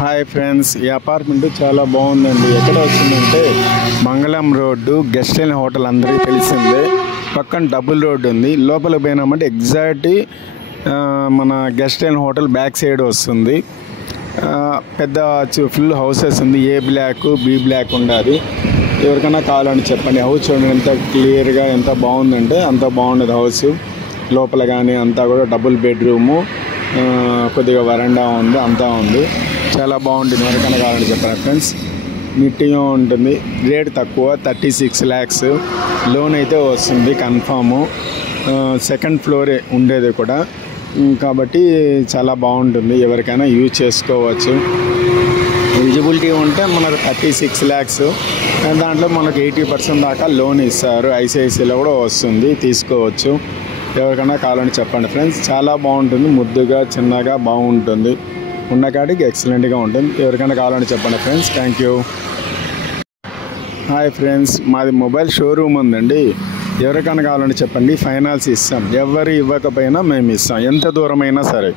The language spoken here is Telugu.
హాయ్ ఫ్రెండ్స్, ఈ అపార్ట్మెంట్ చాలా బాగుందండి. ఎక్కడ వచ్చిందంటే మంగళం రోడ్డు గెస్ట్ లైన్ హోటల్ అందరికీ తెలిసిందే. పక్కన డబుల్ రోడ్డు ఉంది. లోపలికి పోయినామంటే ఎగ్జాక్ట్ మన guest line hotel back side వస్తుంది. పెద్ద ఫుల్ హౌసెస్ ఉంది. ఏ బ్లాక్ బి బ్లాక్ ఉండాలి. ఎవరికైనా కావాలని చెప్పండి. హౌస్ చూడండి ఎంత క్లియర్గా ఎంత బాగుందంటే అంత బాగుండదు హౌస్. లోపల కానీ అంతా కూడా డబుల్ బెడ్రూము, కొద్దిగా వరండా ఉంది, అంతా ఉంది. చాలా బాగుంటుంది. ఎవరికైనా కావాలని చెప్పండి ఫ్రెండ్స్. నీట్గా ఉంటుంది. రేట్ తక్కువ, 36 lakhs. లోన్ అయితే వస్తుంది కన్ఫాము. సెకండ్ ఫ్లోరే ఉండేది కూడా, కాబట్టి చాలా బాగుంటుంది. ఎవరికైనా యూజ్ చేసుకోవచ్చు. ఎలిజిబిలిటీ ఉంటే మనకు 36 lakhs. దాంట్లో మనకు 80% దాకా లోన్ ఇస్తారు. ఐసిఐసిఐలో కూడా వస్తుంది, తీసుకోవచ్చు. ఎవరికైనా కావాలని చెప్పండి ఫ్రెండ్స్. చాలా బాగుంటుంది. ముద్దుగా చిన్నగా బాగుంటుంది. ఉన్న కాడికి ఎక్సలెంట్గా ఉంటుంది. ఎవరికైనా కావాలని చెప్పండి friends. Thank you. Hi friends, మాది మొబైల్ షోరూమ్ ఉందండి. ఎవరికైనా కావాలని చెప్పండి. ఫైనాన్స్ ఇస్తాం. ఎవరు ఇవ్వకపోయినా మేము ఇస్తాం, ఎంత దూరమైనా సరే.